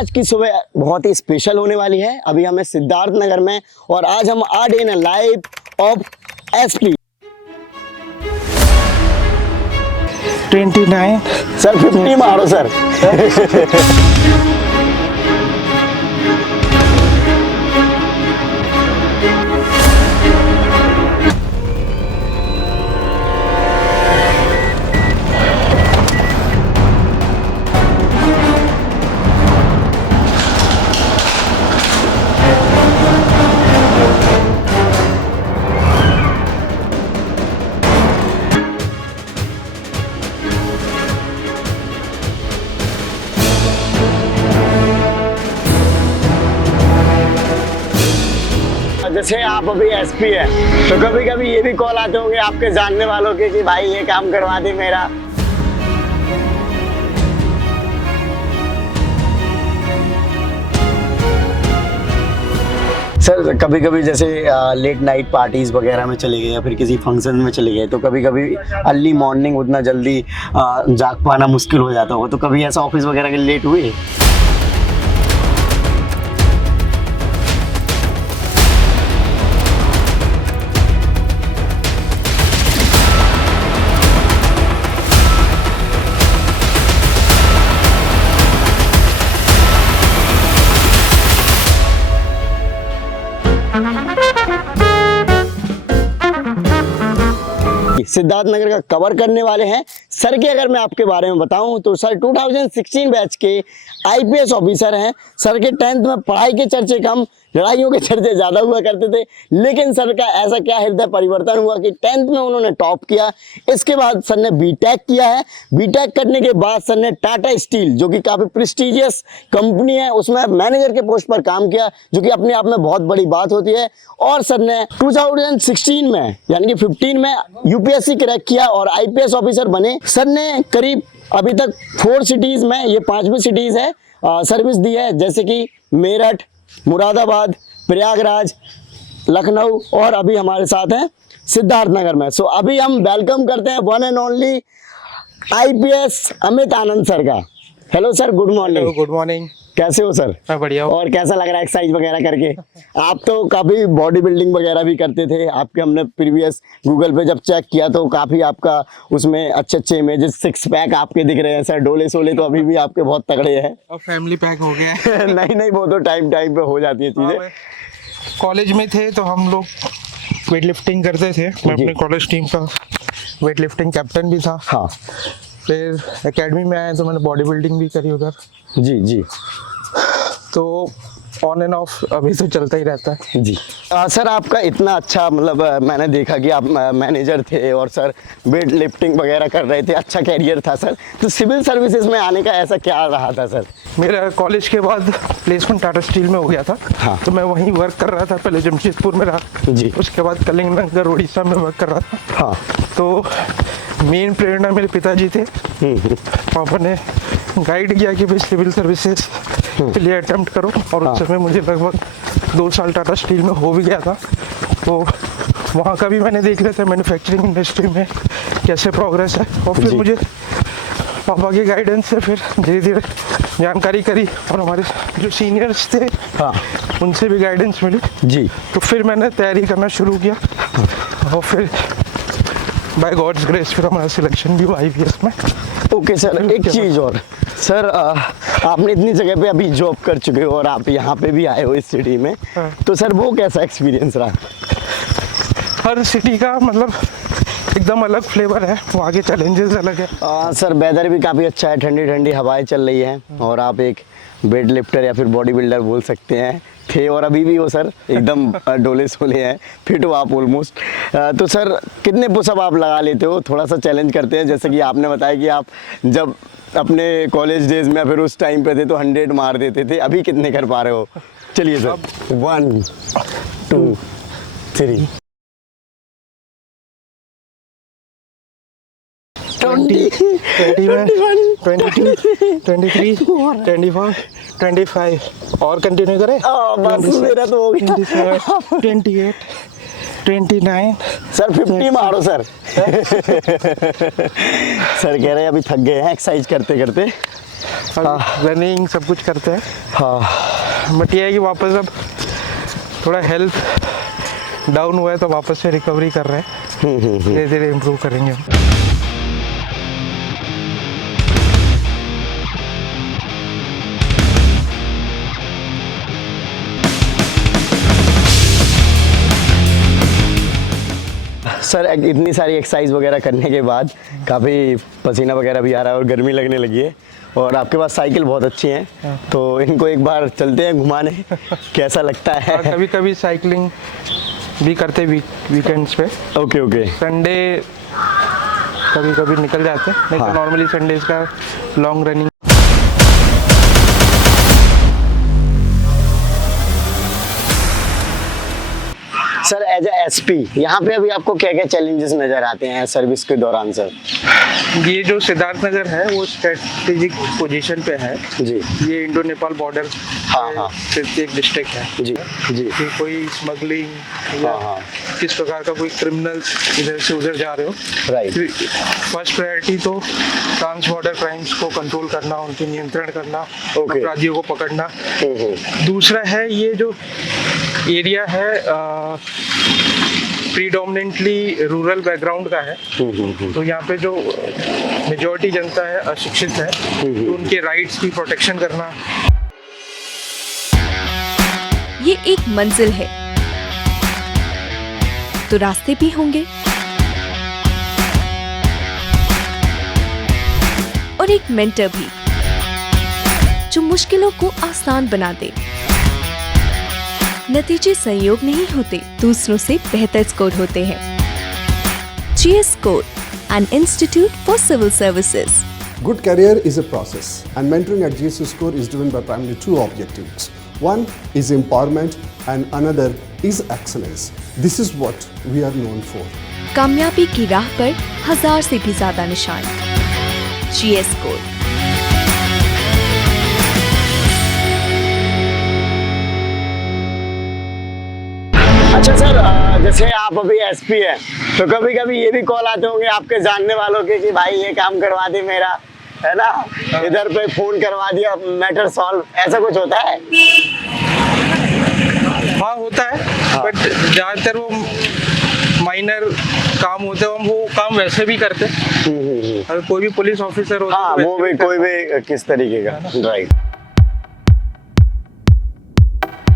आज की सुबह बहुत ही स्पेशल होने वाली है। अभी हमें सिद्धार्थ नगर में और आज हम our day in life of SP 29 sir 50 मारो सर। जैसे आप अभी एसपी है तो कभी कभी ये भी कॉल आते होंगे आपके जानने वालों के कि भाई ये काम करवा दे मेरा। सर कभी कभी जैसे लेट नाइट पार्टीज वगैरह में चले गए या फिर किसी फंक्शन में चले गए तो कभी कभी अर्ली मॉर्निंग उतना जल्दी जाग पाना मुश्किल हो जाता होगा, तो कभी ऐसा ऑफिस वगैरह के लेट हुए? सिद्धार्थ नगर का कवर करने वाले हैं। सर के अगर मैं आपके बारे में बताऊं तो सर 2016 बैच के आईपीएस ऑफिसर हैं। सर के 10th में पढ़ाई के चर्चे कम, लड़ाइयों के चर्चे ज़्यादा हुआ करते थे, लेकिन सर का ऐसा क्या हृदय परिवर्तन हुआ कि 10th में उन्होंने टॉप किया। इसके बाद सर ने बीटेक किया है। बीटेक करने के बाद सर ने टाटा स्टील, जो कि काफ़ी प्रेस्टिजियस कंपनी है, उसमें मैनेजर के पोस्ट पर काम किया, जो कि अपने आप में बहुत बड़ी बात होती है। और सर ने 2016 में यानी कि 15 में यूपीएससी क्रैक किया और आईपीएस ऑफिसर बने। सर ने करीब अभी तक 4 सिटीज़ में, ये 5वीं सिटीज़ है, सर्विस दी है, जैसे कि मेरठ, मुरादाबाद, प्रयागराज, लखनऊ और अभी हमारे साथ हैं सिद्धार्थ नगर में। सो अभी हम वेलकम करते हैं one and only IPS Amit Anand sir का। Hello sir, good morning. Good morning. कैसे हो सर? मैं बढ़िया हूँ। और कैसा लग रहा है एक्सरसाइज वगैरह करके? आप तो काफ़ी बॉडी बिल्डिंग वगैरह भी करते थे, आपके हमने प्रीवियस गूगल पे जब चेक किया तो काफ़ी आपका उसमें अच्छे अच्छे इमेजेस, 6 पैक आपके दिख रहे हैं सर। डोले सोले तो अभी भी आपके बहुत तगड़े हैं। और फैमिली पैक हो गया है। नहीं, वो तो टाइम टाइम पे हो जाती है चीज़ें। कॉलेज में थे तो हम लोग वेट लिफ्टिंग करते थे। मैं अपने कॉलेज टीम का वेट लिफ्टिंग कैप्टन भी था। हाँ, फिर एकेडमी में आए तो मैंने बॉडी बिल्डिंग भी करी उधर। जी जी। तो ऑन एंड ऑफ अभी तो चलता ही रहता है जी। सर आपका इतना अच्छा, मतलब मैंने देखा कि आप मैनेजर थे और सर वेट लिफ्टिंग वगैरह कर रहे थे, अच्छा कैरियर था सर। तो सिविल सर्विसेज में आने का ऐसा क्या रहा था सर? मेरा कॉलेज के बाद प्लेसमेंट टाटा स्टील में हो गया था। हाँ। तो मैं वहीं वर्क कर रहा था, पहले जमशेदपुर में रहा जी। उसके बाद कलिंगनगर उड़ीसा में वर्क कर रहा था। हाँ। तो मेन प्रेरणा मेरे पिताजी थे। पापा ने गाइड किया कि भाई सिविल सर्विसेज के लिए अटेम्प्ट करो, और उस समय मुझे लगभग 2 साल टाटा स्टील में हो भी गया था। तो वहाँ का भी मैंने देख लिया था मैन्युफैक्चरिंग इंडस्ट्री में कैसे प्रोग्रेस है। और फिर मुझे पापा के गाइडेंस से फिर धीरे धीरे जानकारी करी और हमारे जो सीनियर्स थे हाँ, उनसे भी गाइडेंस मिली जी। तो फिर मैंने तैयारी करना शुरू किया और फिर बाय गॉड्स ग्रेस फिर हमारा सिलेक्शन भी हुआ आईपीएस में। ओके सर, एक चीज़ और सर, आपने इतनी जगह पे अभी जॉब कर चुके हो और आप यहाँ पे भी आए हो इस सिटी में। हाँ। तो सर वो कैसा एक्सपीरियंस रहा? हर सिटी का मतलब एकदम अलग फ्लेवर है, वहाँ के चैलेंजेस अलग है। सर वेदर भी काफ़ी अच्छा है, ठंडी ठंडी हवाएं चल रही हैं और आप एक वेट लिफ्टर या फिर बॉडी बिल्डर बोल सकते हैं, थे और अभी भी हो सर, एकदम डोले सोले हैं, फिट हो आप ऑलमोस्ट। तो सर कितने पुशअप आप लगा लेते हो? थोड़ा सा चैलेंज करते हैं, जैसे कि आपने बताया कि आप जब अपने कॉलेज डेज में फिर उस टाइम पे थे तो 100 मार देते थे, अभी कितने कर पा रहे हो? चलिए सर, 1 2 3 20 21 22 23 24 25 और कंटिन्यू करें। बस मेरा तो हो गया। 27 28 29 सर 50 मारो सर। सर कह रहे हैं अभी थक गए हैं एक्सरसाइज करते करते। रनिंग सब कुछ करते हैं। हाँ बट ये है कि वापस अब थोड़ा हेल्थ डाउन हुआ है तो वापस से रिकवरी कर रहे हैं, धीरे धीरे इम्प्रूव करेंगे। सर इतनी सारी एक्सरसाइज वगैरह करने के बाद काफ़ी पसीना वगैरह भी आ रहा है और गर्मी लगने लगी है, और आपके पास साइकिल बहुत अच्छी है, तो इनको एक बार चलते हैं घुमाने, कैसा लगता है? कभी कभी साइकिलिंग भी करते वीकेंड्स पे। Okay okay. संडे कभी कभी निकल जाते हैं, नहीं तो नॉर्मली संडेज का long running. Sir as a SP यहाँ पे अभी आपको क्या क्या चैलेंजेस नज़र आते हैं सर्विस के दौरान सर? ये जो सिद्धार्थ नगर है वो स्ट्रेटेजिक पोजीशन पे है जी। ये इंडो नेपाल बॉर्डर हाँ। एक डिस्ट्रिक्ट है जी जी। कि कोई स्मगलिंग या हाँ। किस प्रकार का कोई क्रिमिनल्स इधर से उधर जा रहे हो। राइट। फर्स्ट प्रायोरिटी तो ट्रांस बॉर्डर क्राइम्स को कंट्रोल करना, उनके नियंत्रण करना, Okay. अपराधियों को पकड़ना। दूसरा है ये जो एरिया है प्रीडोमिनेंटली रूरल बैकग्राउंड का है, तो यहाँ पे जो मेजॉरिटी जनता है अशिक्षित है, तो उनके राइट्स की प्रोटेक्शन करना। ये एक मंजिल है तो रास्ते भी होंगे, और एक मेंटर भी जो मुश्किलों को आसान बना दे। नतीजे संयोग नहीं होते, दूसरों से बेहतर स्कोर होते हैं। GS Score, an institute for civil services. Good career is a process, and mentoring at GS Score is driven by primarily two objectives. One is empowerment and another is excellence. This is what we are known for. कामयाबी की राह पर 1000 से भी ज्यादा निशान। GS Score। अच्छा sir, जैसे आप अभी एसपी हैं, तो कभी कभी ये भी कॉल आते होंगे आपके जानने वालों के कि भाई ये काम करवा दे मेरा, है ना, इधर पे फोन करवा दिया, मैटर सॉल्व, ऐसा कुछ होता है? हाँ होता है, बट ज़्यादातर वो माइनर काम होते हैं, हम वो काम वैसे भी करते हैं। अगर कोई भी पुलिस ऑफिसर होता है हाँ, तो वो भी कोई भी किस तरीके का, राइट।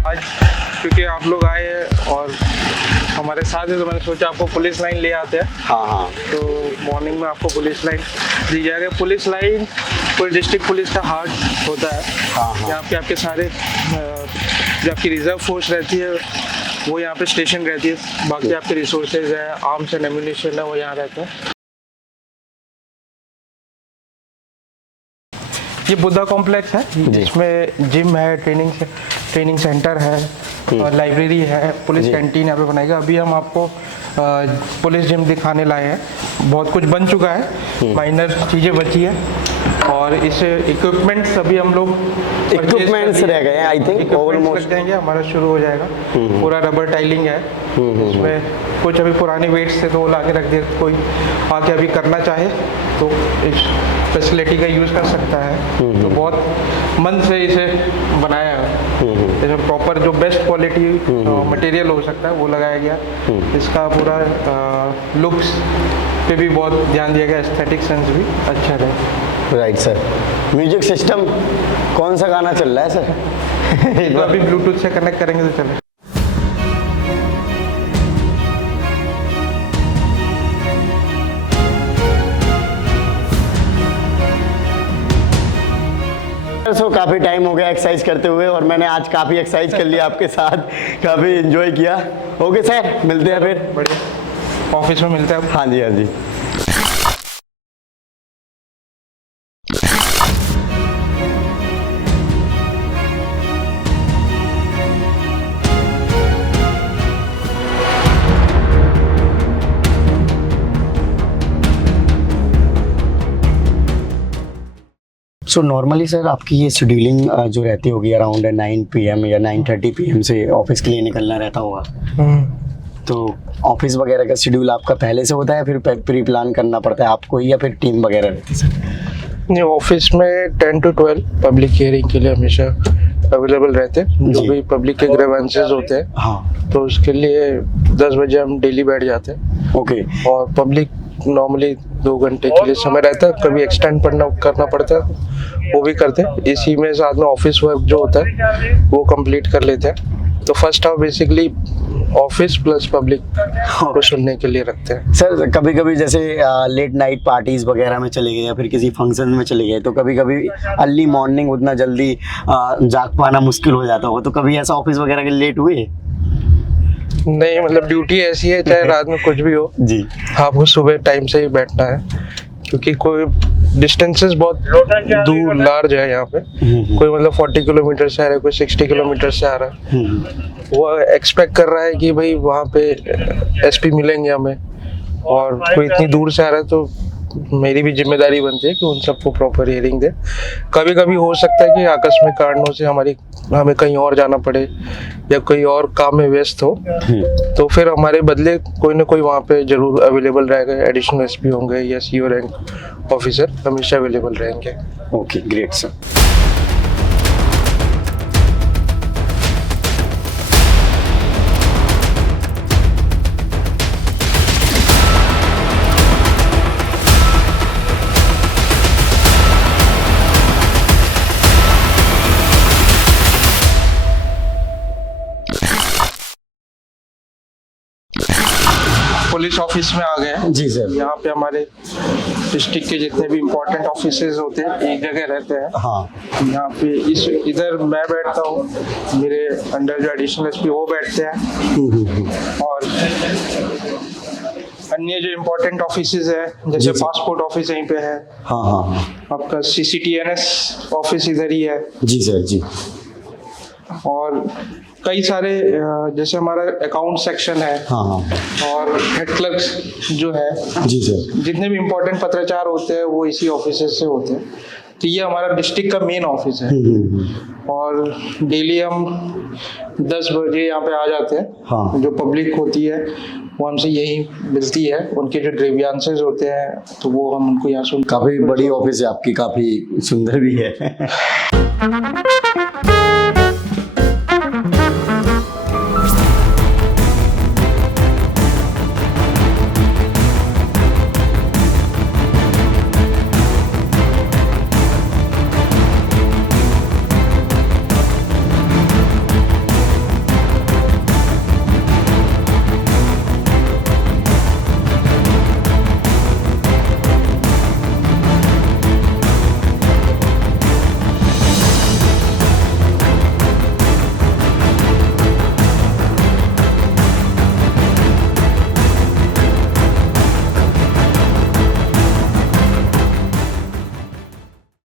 आज क्योंकि आप लोग आए हैं और हमारे साथ है तो मैंने सोचा आपको पुलिस लाइन ले आते हैं। हाँ। तो मॉर्निंग में आपको पुलिस लाइन दी जाएगी। पुलिस लाइन कोई डिस्ट्रिक्ट पुलिस का हार्ट होता है। हाँ। यहाँ पे आपके सारे जो आपकी रिजर्व फोर्स रहती है वो यहाँ पे स्टेशन रहती है, बाकी आपके रिसोर्सेज है, आर्म्स एंड एम्यूनिशन है, वो यहाँ रहते हैं। ये बुद्धा कॉम्प्लेक्स है जिसमें जिम है, ट्रेनिंग सेंटर है, और लाइब्रेरी है, पुलिस कैंटीन यहाँ पे बनाएगा। अभी हम आपको पुलिस जिम दिखाने लाए हैं, बहुत कुछ बन चुका है, माइनर चीज़ें बची है, और इस इक्विपमेंट्स अभी हम लोग इक्विपमेंट्स रह गए हैं, आई थिंक ऑलमोस्ट लग जाएंगे, हमारा शुरू हो जाएगा। पूरा रबर टाइलिंग है, इसमें कुछ अभी पुराने वेट्स थे तो वो ला के रख दिए, कोई आके अभी करना चाहे तो इस फैसिलिटी का यूज़ कर सकता है। तो बहुत मन से इसे बनाया है, इसमें प्रॉपर जो बेस्ट क्वालिटी मटेरियल हो सकता है वो लगाया गया। इसका पूरा लुक्स पे भी बहुत ध्यान दिया गया, एस्थेटिक सेंस भी अच्छा रहे। Right sir. म्यूजिक सिस्टम कौन सा गाना चल रहा है सर? एक बार अभी ब्लूटूथ से कनेक्ट करेंगे तो चले। सो काफ़ी टाइम हो गया एक्सरसाइज करते हुए, और मैंने आज काफ़ी एक्सरसाइज कर लिया आपके साथ, काफ़ी एंजॉय किया। ओके सर, मिलते हैं फिर। बढ़िया, ऑफिस में मिलते हैं। हाँ जी, हाँ जी। सो नॉर्मली सर आपकी ये शेड्यूलिंग जो रहती होगी अराउंड 9 PM या 9:30 PM से ऑफिस के लिए निकलना रहता होगा, तो ऑफिस वगैरह का शेड्यूल आपका पहले से होता है, फिर प्री प्लान करना पड़ता है आपको, या फिर टीम वगैरह रहती है सर? नहीं, ऑफिस में 10 to 12 पब्लिक हियरिंग के लिए हमेशा अवेलेबल रहते हैं। जो जी। भी पब्लिक के ग्रीवेंसेस होते हैं हाँ तो उसके लिए 10 बजे हम डेली बैठ जाते हैं। ओके। और पब्लिक नॉर्मली 2 घंटे के लिए समय रहता है, कभी एक्सटेंड करना पड़ता है, वो भी करते हैं। इसी में साथ में ऑफिस वर्क जो होता है वो कंप्लीट कर लेते हैं। तो first half basically office plus public को सुनने के लिए रखते हैं। सर कभी कभी जैसे लेट नाइट पार्टीज वगैरह में चले गए या फिर किसी फंक्शन में चले गए तो कभी कभी अर्ली मॉर्निंग उतना जल्दी जाग पाना मुश्किल हो जाता होगा, तो कभी ऐसा ऑफिस वगैरह के लेट हुए? नहीं, मतलब ड्यूटी ऐसी है, चाहे रात में कुछ भी हो, जी। आपको सुबह टाइम से ही बैठना है, क्योंकि कोई डिस्टेंसेस बहुत दूर लार्ज है यहाँ पे। कोई मतलब 40 किलोमीटर से आ रहा है, कोई 60 किलोमीटर से आ रहा है। वो एक्सपेक्ट कर रहा है कि भाई वहाँ पे एसपी मिलेंगे हमें, और कोई इतनी दूर से आ रहा है तो मेरी भी जिम्मेदारी बनती है कि उन सबको प्रॉपर हियरिंग दे। कभी कभी हो सकता है कि आकस्मिक कारणों से हमें कहीं और जाना पड़े या कोई और काम में व्यस्त हो, तो फिर हमारे बदले कोई ना कोई वहाँ पे जरूर अवेलेबल रहेगा। एडिशनल एसपी होंगे या सीओ रैंक ऑफिसर हमेशा अवेलेबल रहेंगे। Okay, great sir. Police office में आ गए हैं। जी सर। यहाँ पे हमारे डिस्ट्रिक्ट के जितने भी इम्पोर्टेंट ऑफिसेज होते हैं एक जगह रहते हैं। हाँ यहाँ पे इधर मैं बैठता हूँ, मेरे अंडर जो एडिशनल एसपी वो बैठते हैं, और अन्य जो इम्पोर्टेंट ऑफिसेज है जैसे पासपोर्ट ऑफिस यहीं पे है। हाँ हाँ हाँ। आपका CCTNS ऑफिस इधर ही है। जी सर जी। और कई सारे जैसे हमारा अकाउंट सेक्शन है। हाँ हाँ। और हेड क्लर्क्स जो है, जी सर। जितने भी इम्पोर्टेंट पत्राचार होते हैं वो इसी ऑफिस से होते हैं। तो ये हमारा डिस्ट्रिक्ट का मेन ऑफिस है। और डेली हम 10 बजे यहाँ पे आ जाते हैं। हाँ। जो पब्लिक होती है वो हमसे यही मिलती है, उनके जो ग्रीवियंसेस होते हैं तो वो हम उनको यहाँ सुन। काफी बड़ी ऑफिस है आपकी, काफी सुंदर भी है।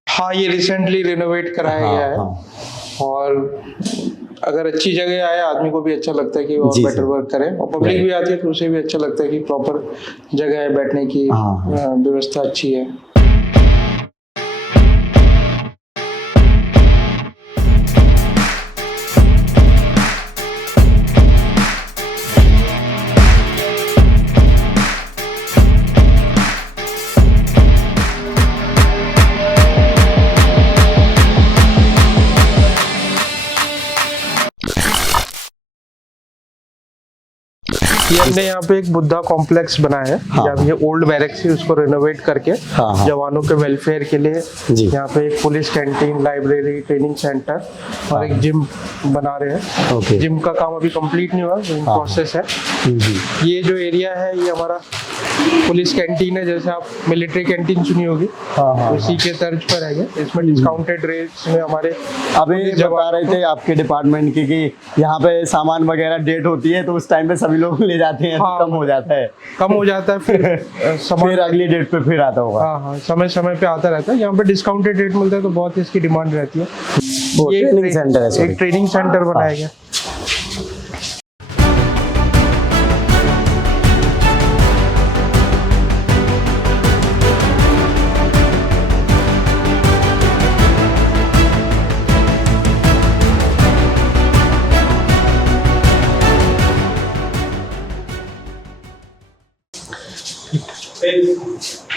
हाँ, ये रिसेंटली रिनोवेट कराया गया है। और अगर अच्छी जगह आए आदमी को भी अच्छा लगता है कि वो जी, बेटर सर। वर्क करे, और पब्लिक भी आती है तो उसे भी अच्छा लगता है कि प्रॉपर जगह है, बैठने की व्यवस्था अच्छी है। ये हमने यहाँ पे एक बुद्धा कॉम्प्लेक्स बनाया है। जब ये ओल्ड बैरक्स है उसको रिनोवेट करके जवानों के वेलफेयर के लिए यहाँ पे एक police canteen, library, training centre और एक जिम बना रहे हैं। जिम का काम अभी कंप्लीट नहीं हुआ, इन प्रोसेस है। ये जो एरिया है ये हमारा पुलिस कैंटीन है, जैसे आप मिलिट्री कैंटीन सुनी होगी, उसी के तर्ज पर है। इसमें डिस्काउंटेड रेट्स में हमारे अभी बता रहे थे आपके डिपार्टमेंट की कि यहाँ पे सामान वगैरह डेट होती है तो उस टाइम पे सभी लोग ले जाते हैं। हाँ, कम हो जाता है फिर अगली डेट पे फिर आता होगा। हाँ, समय समय पे आता रहता है। यहाँ पे डिस्काउंटेड रेट मिलता है तो बहुत इसकी डिमांड रहती है। ये ट्रेनिंग सेंटर है, एक ट्रेनिंग सेंटर बनाया गया।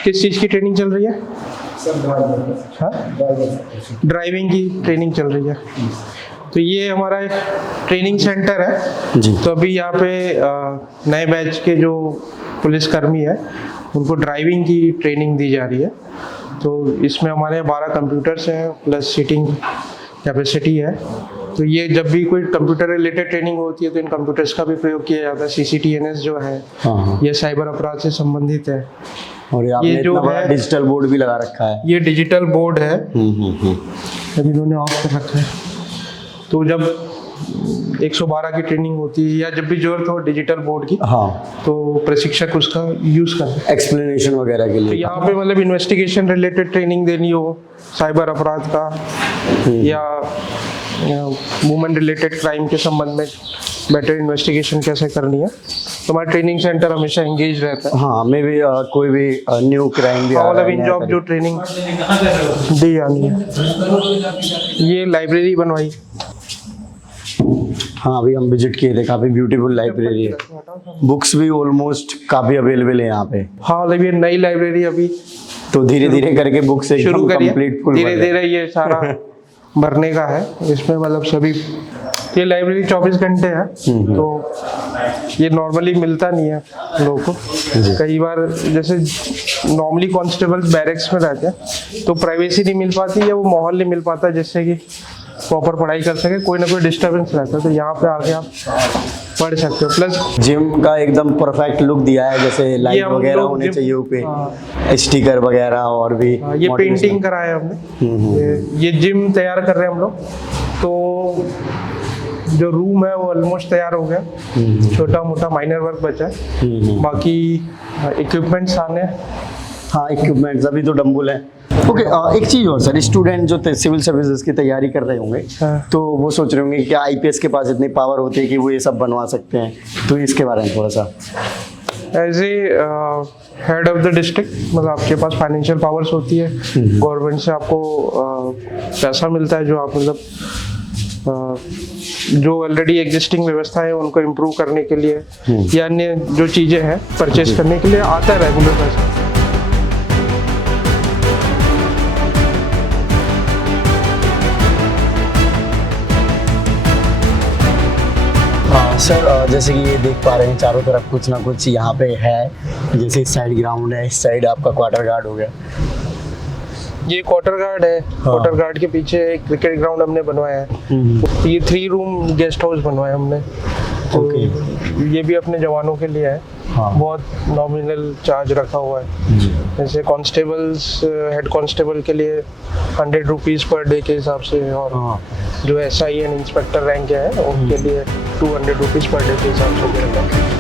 किस चीज की ट्रेनिंग चल रही है? हाँ, ड्राइविंग की ट्रेनिंग चल रही है। तो ये हमारा एक ट्रेनिंग सेंटर है जी। तो अभी यहाँ पे नए बैच के जो पुलिसकर्मी है उनको ड्राइविंग की ट्रेनिंग दी जा रही है। तो इसमें हमारे 12 कंप्यूटर्स हैं प्लस सीटिंग कैपेसिटी है। तो ये जब भी कोई कंप्यूटर रिलेटेड ट्रेनिंग होती है तो इन कंप्यूटर्स का भी प्रयोग किया जाता है। CCTNS जो है हाँ। ये साइबर अपराध से संबंधित है। और ये आपने ये जो इतना बड़ा है- डिजिटल बोर्ड भी लगा रखा है। ये डिजिटल बोर्ड है, हम्म। अभी इन्होंने ऑफ कर रखा है। तो जब 112 की ट्रेनिंग होती है या जब भी जरूरत हो डिजिटल बोर्ड की हाँ, तो प्रशिक्षक उसका यूज करते हैं। एक्सप्लेनेशन वगैरह के तो लिए। यहाँ पे मतलब इन्वेस्टिगेशन रिलेटेड ट्रेनिंग देनी हो साइबर अपराध का या वुमेन रिलेटेड क्राइम के संबंध में बेटर इन्वेस्टिगेशन कैसे करनी है तो हमारा ट्रेनिंग सेंटर हमेशा एंगेज रहता है। हाँ, मे भी कोई भी न्यू क्राइम भी आ मतलब रहा है इन नया जॉब जो ट्रेनिंग दी जानी है। ये लाइब्रेरी बनवाई। हाँ, अभी हम विजिट किए थे, काफी ब्यूटीफुल लाइब्रेरी है। बुक्स भी ऑलमोस्ट काफी अवेलेबल है यहाँ पे। हाँ मतलब ये नई लाइब्रेरी अभी तो धीरे धीरे करके बुक्स शुरू एकदम करिए, कंप्लीट फुल धीरे धीरे ये सारा भरने का है। इसमें मतलब सभी ये लाइब्रेरी 24 घंटे है तो ये नॉर्मली मिलता नहीं है लोगों को। कई बार जैसे नॉर्मली कांस्टेबल्स बैरक्स में रहते हैं तो प्राइवेसी नहीं मिल पाती या वो माहौल नहीं मिल पाता जिससे कि प्रॉपर पढ़ाई कर सके, कोई ना कोई डिस्टर्बेंस रहता है। तो यहाँ पे आके आप पढ़ सकते हो। प्लस जिम का एकदम परफेक्ट लुक दिया है, जैसे लाइट हम वगैरह लोग होने जिम- चाहिए ऊपर, स्टिकर वगैरह और भी ये पेंटिंग कराया हमने। ये जिम तैयार कर रहे हैं हम लोग। तो जो रूम है वो ऑलमोस्ट तैयार हो गया, छोटा मोटा माइनर वर्क बचा है। बाकी इक्विपमेंट्स आने हैं। हाँ, इक्विपमेंट्स अभी तो डम्बल है। ओके, एक चीज और सर, स्टूडेंट जो सिविल सर्विसेज की तैयारी कर रहे होंगे हाँ। तो वो सोच रहे होंगे कि IPS के पास इतनी पावर होती है कि वो ये सब बनवा सकते हैं, तो इसके बारे में थोड़ा सा। As a head of the district मतलब आपके पास फाइनेंशियल पावर्स होती है, गवर्नमेंट से आपको पैसा मिलता है जो आप मतलब जो ऑलरेडी एग्जिस्टिंग व्यवस्था है उनको इम्प्रूव करने के लिए या अन्य जो चीज़ें हैं परचेज करने के लिए आता है रेगुलर पैसा। सर, जैसे कि ये देख पा रहे हैं चारों तरफ कुछ ना कुछ यहाँ पे है, जैसे इस साइड ग्राउंड है, इस साइड आपका क्वार्टर गार्ड हो गया। ये क्वार्टर गार्ड है। क्वार्टर गार्ड के पीछे एक क्रिकेट ग्राउंड हमने बनवाया है। ये 3 रूम गेस्ट हाउस बनवाया हमने। तो ये भी अपने जवानों के लिए है। हाँ। बहुत नॉमिनल चार्ज रखा हुआ है। जैसे कांस्टेबल्स हेड कांस्टेबल के लिए 100 रुपीज़ पर डे के हिसाब से और हाँ। जो SI एंड इंस्पेक्टर रैंक के हैं उनके लिए 200 रुपीज़ पर डे के हिसाब से दे रखा है।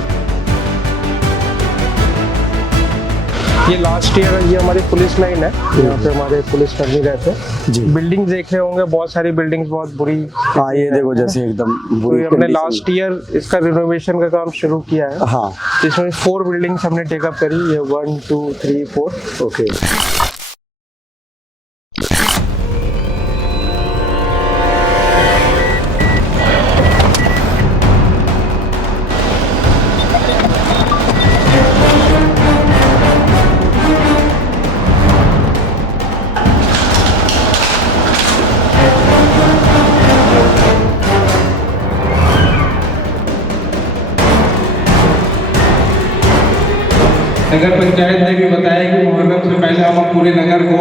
ये लास्ट ईयर ये हमारी पुलिस लाइन है, यहाँ पे हमारे पुलिस कर्मी रहते हैं। जी। बिल्डिंग्स देख रहे होंगे, बहुत सारी बिल्डिंग्स बहुत बुरी। हाँ, ये देखो जैसे एकदम तो बुरी ये हमने condition लास्ट ईयर इसका रिनोवेशन का काम शुरू किया है। हाँ, इसमें 4 बिल्डिंग्स हमने टेकअप करी। ये 1 2 3 4। ओके। नगर पंचायत ने भी बताया कि मुहर्रम से पहले हम पूरे नगर को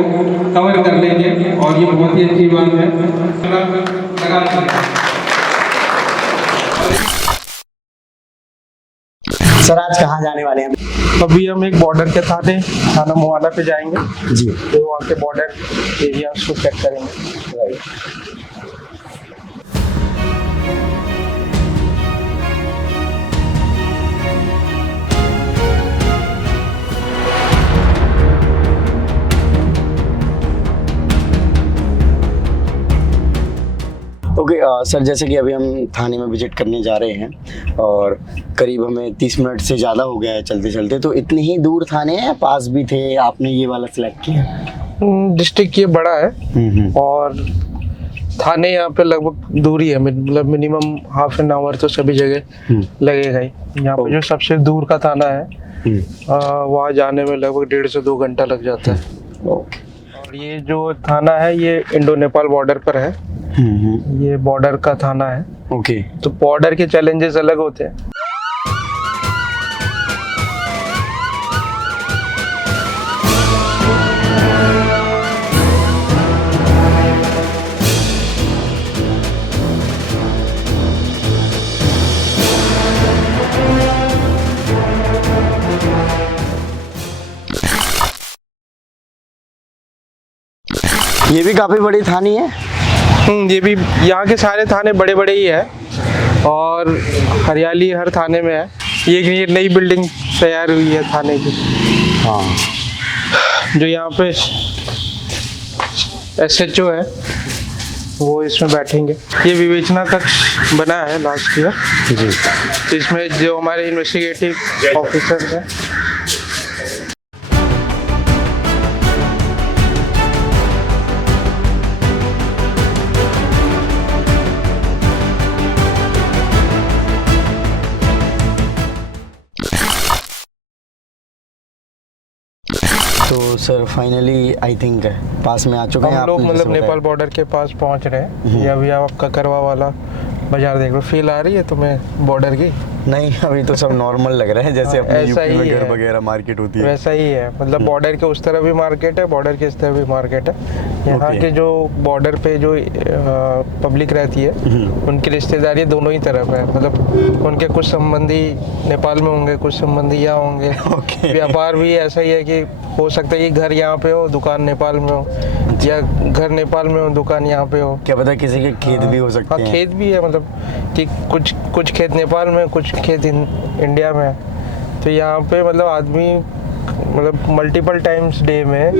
कवर कर लेंगे और ये बहुत ही अच्छी बात है। सर, आज कहाँ जाने वाले हैं? अभी हम एक बॉर्डर के थाना मुहाना पे जाएंगे। जी। तो वहाँ के बॉर्डर एरिया को चेक करेंगे। ओके, सर, जैसे कि अभी हम थाने में विजिट करने जा रहे हैं और करीब हमें 30 मिनट से ज़्यादा हो गया है चलते चलते, तो इतनी ही दूर थाने हैं, पास भी थे, आपने ये वाला सिलेक्ट किया? डिस्ट्रिक्ट ये बड़ा है और थाने यहाँ पे लगभग दूरी है, मतलब मिनिमम हाफ एन आवर तो सभी जगह लगेगा ही। यहाँ पे जो सबसे दूर का थाना है वहाँ जाने में लगभग 1.5 से 2 घंटा लग जाता है। ओके। और ये जो थाना है ये इंडो नेपाल बॉर्डर पर है। ये बॉर्डर का थाना है। ओके। तो बॉर्डर के चैलेंजेस अलग होते हैं। ये भी काफी बड़ी थानी है। ये भी, यहाँ के सारे थाने बड़े बड़े ही है और हरियाली हर थाने में है। ये नई बिल्डिंग तैयार हुई है थाने की। हाँ। जो यहाँ पे SHO है वो इसमें बैठेंगे। ये विवेचना कक्ष बना है लास्ट ईयर जी। तो इसमें जो हमारे इन्वेस्टिगेटिव ऑफिसर हैं तो सर फाइनली आई थिंक पास में आ चुके हैं हम आप लोग, जैसे मतलब बताया। नेपाल बॉर्डर के पास पहुंच रहे हैं। ये अभी आप ककरवा वाला बाजार देख लो। फील आ रही है तुम्हें बॉर्डर की? नहीं, अभी तो सब नॉर्मल लग रहा है जैसे अपने ऐसा यूपी में ही घर है। वगैरह मार्केट होती है। वैसा ही है, मतलब बॉर्डर के उस तरफ भी मार्केट है, बॉर्डर के इस तरफ भी मार्केट है। यहाँ Okay. के जो बॉर्डर पे जो पब्लिक रहती है उनकी रिश्तेदारी दोनों ही तरफ है। मतलब उनके कुछ संबंधी नेपाल में होंगे, कुछ संबंधी यहाँ होंगे। Okay. व्यापार भी ऐसा ही है कि हो सकता है कि घर यहाँ पे हो, दुकान नेपाल में हो, या घर नेपाल में हो, दुकान यहाँ पे हो। क्या पता किसी के खेत भी हो सकते हाँ, हैं। खेत भी है, मतलब कि कुछ खेत नेपाल में, कुछ खेत इंडिया में है। तो यहाँ पे मतलब आदमी मतलब मल्टीपल टाइम्स डे में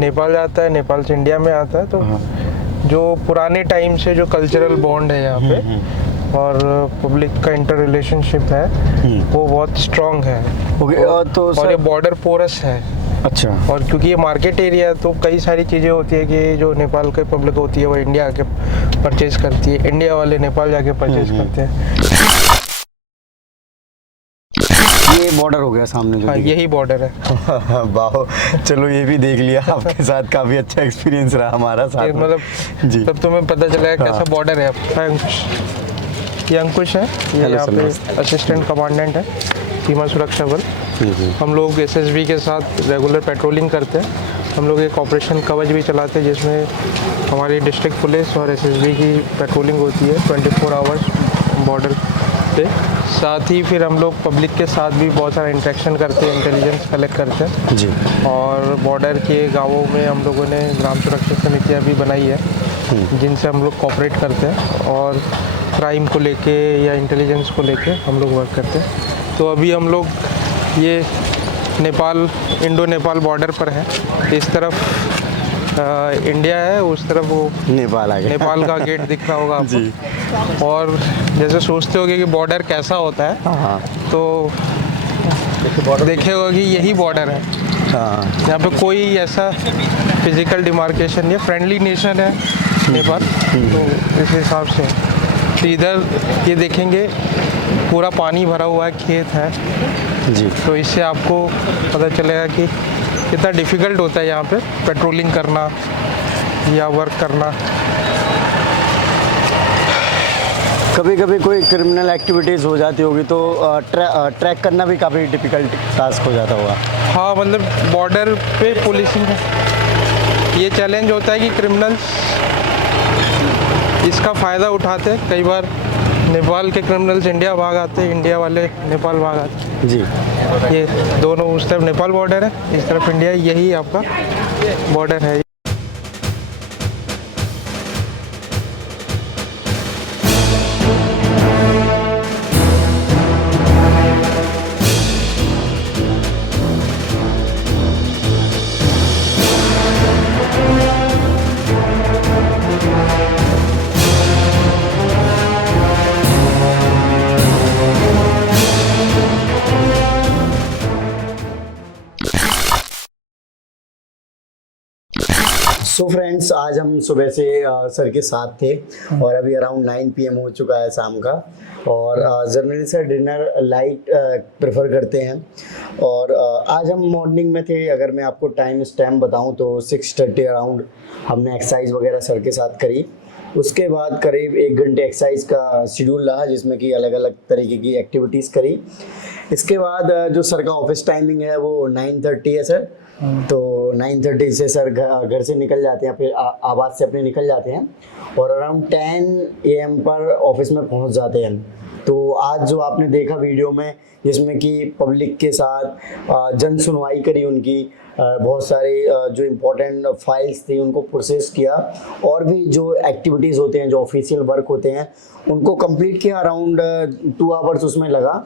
नेपाल जाता है, नेपाल से इंडिया में आता है। तो जो पुराने टाइम से जो कल्चरल बॉन्ड है यहाँ पे और पब्लिक का इंटर रिलेशनशिप है वो बहुत स्ट्रॉन्ग है। ओके। तो और ये सर बॉर्डर पोरस है। अच्छा। और क्योंकि ये मार्केट एरिया है तो कई सारी चीज़ें होती है कि जो नेपाल की पब्लिक होती है वो इंडिया आके परचेज करती है, इंडिया वाले नेपाल जाके परचेज करते हैं। ये बॉर्डर हो गया सामने जो हाँ, दिख यही बॉर्डर है। रहा। वाह, चलो ये भी देख लिया। आपके साथ काफी अच्छा एक्सपीरियंस रहा हमारा साथ में। मतलब जी। तब तुम्हें पता चलेगा कैसा हाँ। बॉर्डर है। ये अंकुश है, ये हेलो यहाँ सर, पे नमस्ते। असिस्टेंट कमांडेंट है सीमा सुरक्षा बल। हम लोग SSB के साथ रेगुलर पेट्रोलिंग करते हैं। हम लोग एक ऑपरेशन कवच भी चलाते हैं जिसमें हमारी डिस्ट्रिक्ट पुलिस और SSB की पेट्रोलिंग होती है 24 आवर्स बॉर्डर पे। साथ ही फिर हम लोग पब्लिक के साथ भी बहुत सारा इंटरेक्शन करते हैं, इंटेलिजेंस कलेक्ट करते हैं। जी। और बॉर्डर के गांवों में हम लोगों ने ग्राम सुरक्षा समितियाँ भी बनाई है जिनसे हम लोग कोऑपरेट करते हैं और क्राइम को लेके या इंटेलिजेंस को लेके हम लोग वर्क करते हैं। तो अभी हम लोग ये नेपाल, इंडो नेपाल बॉर्डर पर है। इस तरफ इंडिया है, उस तरफ वो नेपाल आ गया। नेपाल का गेट दिख रहा होगा आपको। जी। और जैसे सोचते होगे कि बॉर्डर कैसा होता है, हाँ। तो देखे होगा कि यही बॉर्डर है। हाँ। यहाँ पे कोई ऐसा फिजिकल डिमार्केशन या फ्रेंडली नेशन है नेपाल, तो इस हिसाब से तो इधर ये देखेंगे पूरा पानी भरा हुआ है, खेत है जी। तो इससे आपको पता चलेगा कि कितना डिफ़िकल्ट होता है यहाँ पे पेट्रोलिंग करना या वर्क करना। कभी कभी कोई क्रिमिनल एक्टिविटीज़ हो जाती होगी तो ट्रैक करना भी काफ़ी डिफिकल्ट टास्क हो जाता होगा। हाँ, मतलब बॉर्डर पे पुलिसिंग ये चैलेंज होता है कि क्रिमिनल्स इसका फ़ायदा उठाते हैं। कई बार नेपाल के क्रिमिनल्स इंडिया भाग आते हैं, इंडिया वाले नेपाल भाग आते हैं। जी। ये दोनों, उस तरफ नेपाल बॉर्डर है, इस तरफ इंडिया, यही आपका बॉर्डर है। सो फ्रेंड्स, आज हम सुबह से सर के साथ थे और अभी अराउंड 9 PM हो चुका है शाम का। और generally sir dinner light prefer करते हैं और आज हम मॉर्निंग में थे। अगर मैं आपको टाइम स्टैम्प बताऊं तो 6:30 अराउंड हमने एक्सरसाइज वगैरह सर के साथ करी। उसके बाद करीब 1 घंटे एक्सरसाइज का शेड्यूल रहा जिसमें कि अलग अलग तरीके की एक्टिविटीज़ करी। इसके बाद जो सर का ऑफिस टाइमिंग है वो 9:30 है सर। तो 9:30 से सर घर से निकल जाते हैं, फिर आवास से अपने निकल जाते हैं और अराउंड 10 AM पर ऑफिस में पहुंच जाते हैं। तो आज जो आपने देखा वीडियो में जिसमें कि पब्लिक के साथ जन सुनवाई करी, उनकी बहुत सारे जो इम्पोर्टेंट फाइल्स थी उनको प्रोसेस किया और भी जो एक्टिविटीज़ होते हैं, जो ऑफिशियल वर्क होते हैं, उनको कंप्लीट किया। अराउंड 2 आवर्स उसमें लगा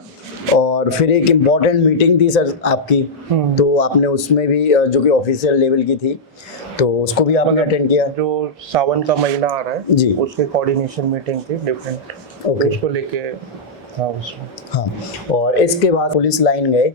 और फिर एक इम्पॉर्टेंट मीटिंग थी सर आपकी, तो आपने उसमें भी जो कि ऑफिशियल लेवल की थी तो उसको भी आपने अटेंड किया। जो सावन का महीना आ रहा है जी, उसके कोऑर्डिनेशन मीटिंग थी डिफरेंट, ओके, उसको लेके था उसमें। हाँ, और इसके बाद पुलिस लाइन गए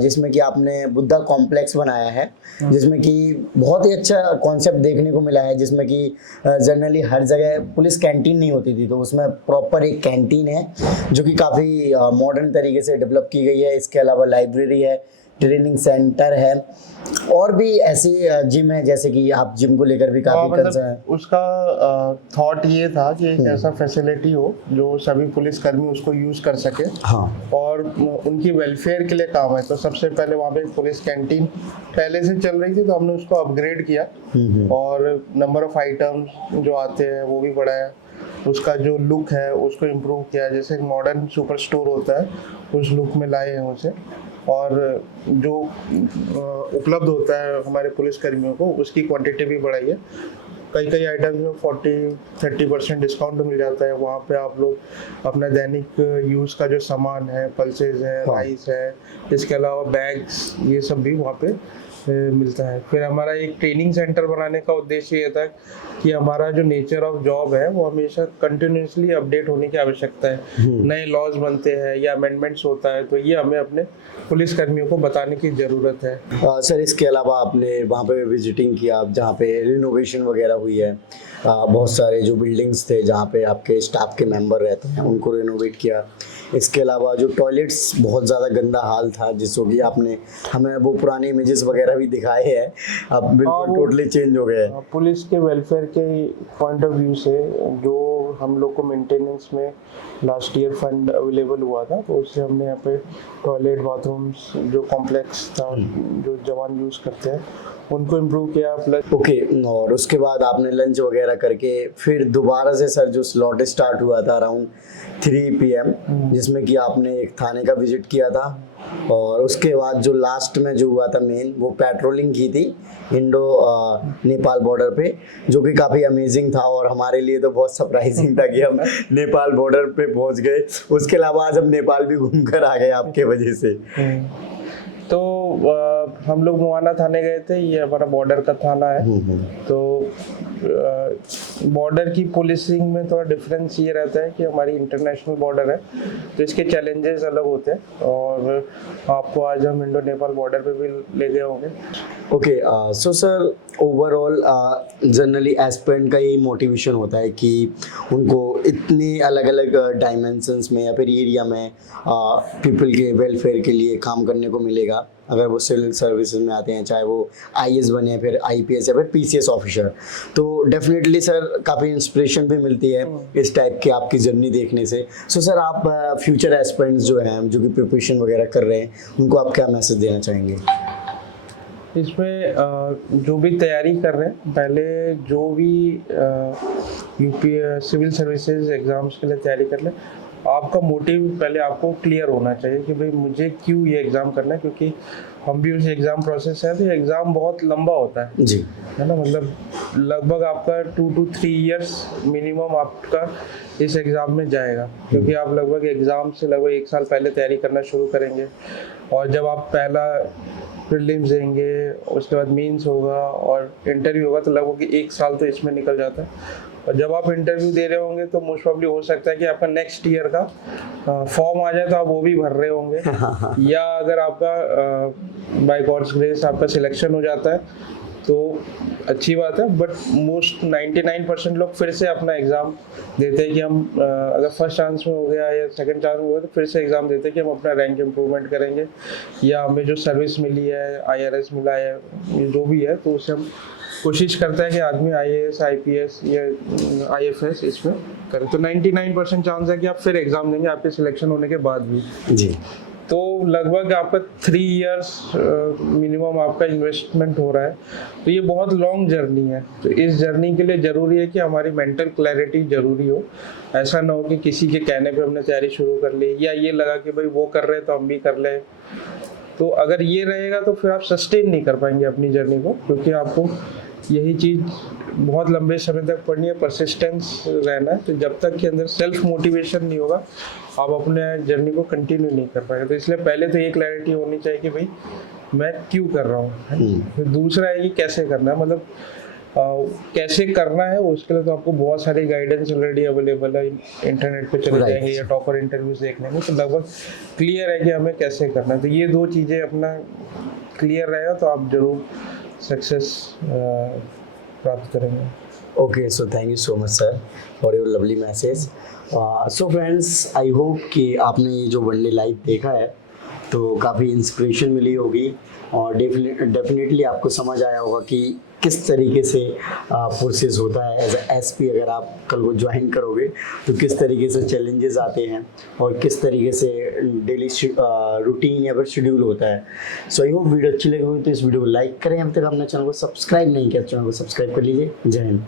जिसमें कि आपने बुद्धा कॉम्प्लेक्स बनाया है, जिसमें कि बहुत ही अच्छा कॉन्सेप्ट देखने को मिला है, जिसमें कि जनरली हर जगह पुलिस कैंटीन नहीं होती थी, तो उसमें प्रॉपर एक कैंटीन है जो कि काफ़ी मॉडर्न तरीके से डेवलप की गई है। इसके अलावा लाइब्रेरी है, ट्रेनिंग सेंटर है और भी ऐसी जिम है, जैसे कि आप जिम को लेकर भी काफ़ी कंसर्न है। उसका थॉट ये था कि एक ऐसा फैसिलिटी हो जो सभी पुलिसकर्मी उसको यूज़ कर सके, हाँ, और उनकी वेलफेयर के लिए काम है। तो सबसे पहले वहाँ पे पुलिस कैंटीन पहले से चल रही थी, तो हमने उसको अपग्रेड किया और नंबर ऑफ आइटम्स जो आते हैं वो भी बढ़ाया। उसका जो लुक है उसको इम्प्रूव किया, जैसे एक मॉडर्न सुपर स्टोर होता है उस लुक में लाए हैं उसे। और जो उपलब्ध होता है हमारे पुलिसकर्मियों को उसकी क्वांटिटी भी बढ़ाई है। कई आइटम्स में 40-30% डिस्काउंट मिल जाता है। वहाँ पे आप लोग अपना दैनिक यूज़ का जो सामान है, पल्सेज है, राइस है, इसके अलावा बैग्स, ये सब भी वहाँ पे मिलता है। फिर हमारा एक ट्रेनिंग सेंटर बनाने का उद्देश्य ये था कि हमारा जो नेचर ऑफ जॉब है वो हमेशा कंटिन्यूसली अपडेट होने की आवश्यकता है। नए लॉज बनते हैं या अमेंडमेंट्स होता है, तो ये हमें अपने पुलिस कर्मियों को बताने की ज़रूरत है। सर, इसके अलावा आपने वहाँ पे विजिटिंग किया जहाँ पे रिनोवेशन वगैरह हुई है, बहुत सारे जो बिल्डिंग्स थे जहाँ पे आपके स्टाफ के मेंबर रहते हैं उनको रिनोवेट किया। इसके अलावा जो टॉयलेट्स बहुत ज़्यादा गंदा हाल था, जिसको कि आपने हमें वो पुराने इमेजेस वगैरह भी दिखाए हैं, अब बिल्कुल टोटली चेंज हो गए हैं। पुलिस के वेलफेयर के पॉइंट ऑफ व्यू से जो हम लोग को मेंटेनेंस में लास्ट ईयर फंड अवेलेबल हुआ था, तो उससे हमने यहाँ पे टॉयलेट, बाथरूम्स जो कॉम्प्लेक्स था जो जवान यूज़ करते हैं उनको इम्प्रूव किया। प्लस ओके, और उसके बाद आपने लंच वगैरह करके फिर दोबारा से सर जो स्लॉट स्टार्ट हुआ था अराउंड 3 PM, जिसमें कि आपने एक थाने का विजिट किया था और उसके बाद जो लास्ट में जो हुआ था मेन, वो पेट्रोलिंग की थी इंडो नेपाल बॉर्डर पे, जो कि काफ़ी अमेजिंग था और हमारे लिए तो बहुत सरप्राइजिंग था कि हम नेपाल बॉर्डर पे पहुंच गए। उसके अलावा आज हम नेपाल भी घूम कर आ गए आपके वजह से। तो हम लोग मुआना थाने गए थे, ये हमारा बॉर्डर का थाना है। तो बॉर्डर की पुलिसिंग में थोड़ा डिफरेंस ये रहता है कि हमारी इंटरनेशनल बॉर्डर है, तो इसके चैलेंजेस अलग होते हैं और आपको आज हम इंडो नेपाल बॉर्डर पे भी ले गए होंगे। Okay, so sir overall generally aspirant का यही मोटिवेशन होता है कि उनको इतनी अलग अलग डायमेंशंस में या फिर एरिया में पीपल के वेलफेयर के लिए काम करने को मिलेगा अगर वो सिविल सर्विसेज में आते हैं, चाहे वो IAS बने, फिर IPS या फिर PCS ऑफिसर। तो डेफिनेटली सर काफ़ी इंस्पिरेशन भी मिलती है इस टाइप की आपकी जर्नी देखने से। सो सर, आप फ्यूचर एस्पिरेंट्स जो हैं जो कि प्रिपरेशन वगैरह कर रहे हैं, उनको आप क्या मैसेज देना चाहेंगे? इसमें जो भी तैयारी कर रहे हैं, पहले जो भी यूपी सिविल सर्विसेज एग्ज़ाम्स के लिए तैयारी कर लें, आपका मोटिव पहले आपको क्लियर होना चाहिए कि भाई मुझे क्यों ये एग्ज़ाम करना है, क्योंकि हम भी उस एग्ज़ाम प्रोसेस है, तो एग्ज़ाम बहुत लंबा होता है जी, है ना। मतलब लगभग आपका 2 to 3 years मिनिमम आपका इस एग्ज़ाम में जाएगा, क्योंकि आप लगभग एग्ज़ाम से लगभग 1 साल पहले तैयारी करना शुरू करेंगे और जब आप पहला प्रीलिम्स देंगे, उसके बाद मेंस होगा और इंटरव्यू होगा, तो लगभग 1 साल तो इसमें निकल जाता है। और जब आप इंटरव्यू दे रहे होंगे तो मोस्ट प्रॉब्ली हो सकता है कि आपका नेक्स्ट ईयर का फॉर्म आ जाए तो आप वो भी भर रहे होंगे या अगर आपका बाय गॉड्स ग्रेस आपका सिलेक्शन हो जाता है तो अच्छी बात है। बट मोस्ट 99% लोग फिर से अपना एग्ज़ाम देते हैं कि हम अगर फर्स्ट चांस में हो गया या सेकंड चांस में हो गया तो फिर से एग्ज़ाम देते हैं कि हम अपना रैंक इम्प्रूवमेंट करेंगे, या हमें जो सर्विस मिली है, IRS मिला है, ये जो भी है, तो उससे हम कोशिश करता है कि आदमी IAS, IPS या IFS इसमें करे। तो 99% चांस है कि आप फिर एग्ज़ाम देंगे आपके सिलेक्शन होने के बाद भी। जी। तो लगभग आपका 3 इयर्स मिनिमम आपका इन्वेस्टमेंट हो रहा है। तो ये बहुत लॉन्ग जर्नी है। तो इस जर्नी के लिए ज़रूरी है कि हमारी मेंटल क्लैरिटी ज़रूरी हो। ऐसा ना हो कि किसी के कहने पे हमने तैयारी शुरू कर ली, या ये लगा कि भाई वो कर रहे हैं तो हम भी कर लें। तो अगर ये रहेगा तो फिर आप सस्टेन नहीं कर पाएंगे अपनी जर्नी को, क्योंकि आपको यही चीज़ बहुत लंबे समय तक पढ़नी है, परसिस्टेंस रहना है। तो जब तक के अंदर सेल्फ मोटिवेशन नहीं होगा आप अपने जर्नी को कंटिन्यू नहीं कर पाएंगे। तो इसलिए पहले तो ये क्लैरिटी होनी चाहिए कि भाई मैं क्यों कर रहा हूँ। फिर दूसरा है कि कैसे करना है, मतलब कैसे करना है उसके लिए तो आपको बहुत सारी गाइडेंस ऑलरेडी अवेलेबल है, इंटरनेट पे चले जाएंगे या टॉपर इंटरव्यूज देख लेंगे, तो लगभग क्लियर है कि हमें कैसे करना है। तो ये 2 चीज़ें अपना क्लियर रहेगा तो आप जरूर सक्सेस प्राप्त करेंगे। Okay, so thank you so much sir for your lovely message. So friends, I hope कि आपने ये जो वनडे लाइव देखा है तो काफ़ी इंस्पिरेशन मिली होगी, और डेफिनेटली आपको समझ आया होगा कि किस तरीके से प्रोसेस होता है एज SP। अगर आप कल को ज्वाइन करोगे तो किस तरीके से चैलेंजेस आते हैं और किस तरीके से डेली रूटीन या फिर शेड्यूल होता है। सो आई होप वीडियो अच्छी लगी होगी तो इस वीडियो को लाइक करें। अब तक आपने चैनल को सब्सक्राइब नहीं किया, चैनल को सब्सक्राइब कर लीजिए। जय हिंद।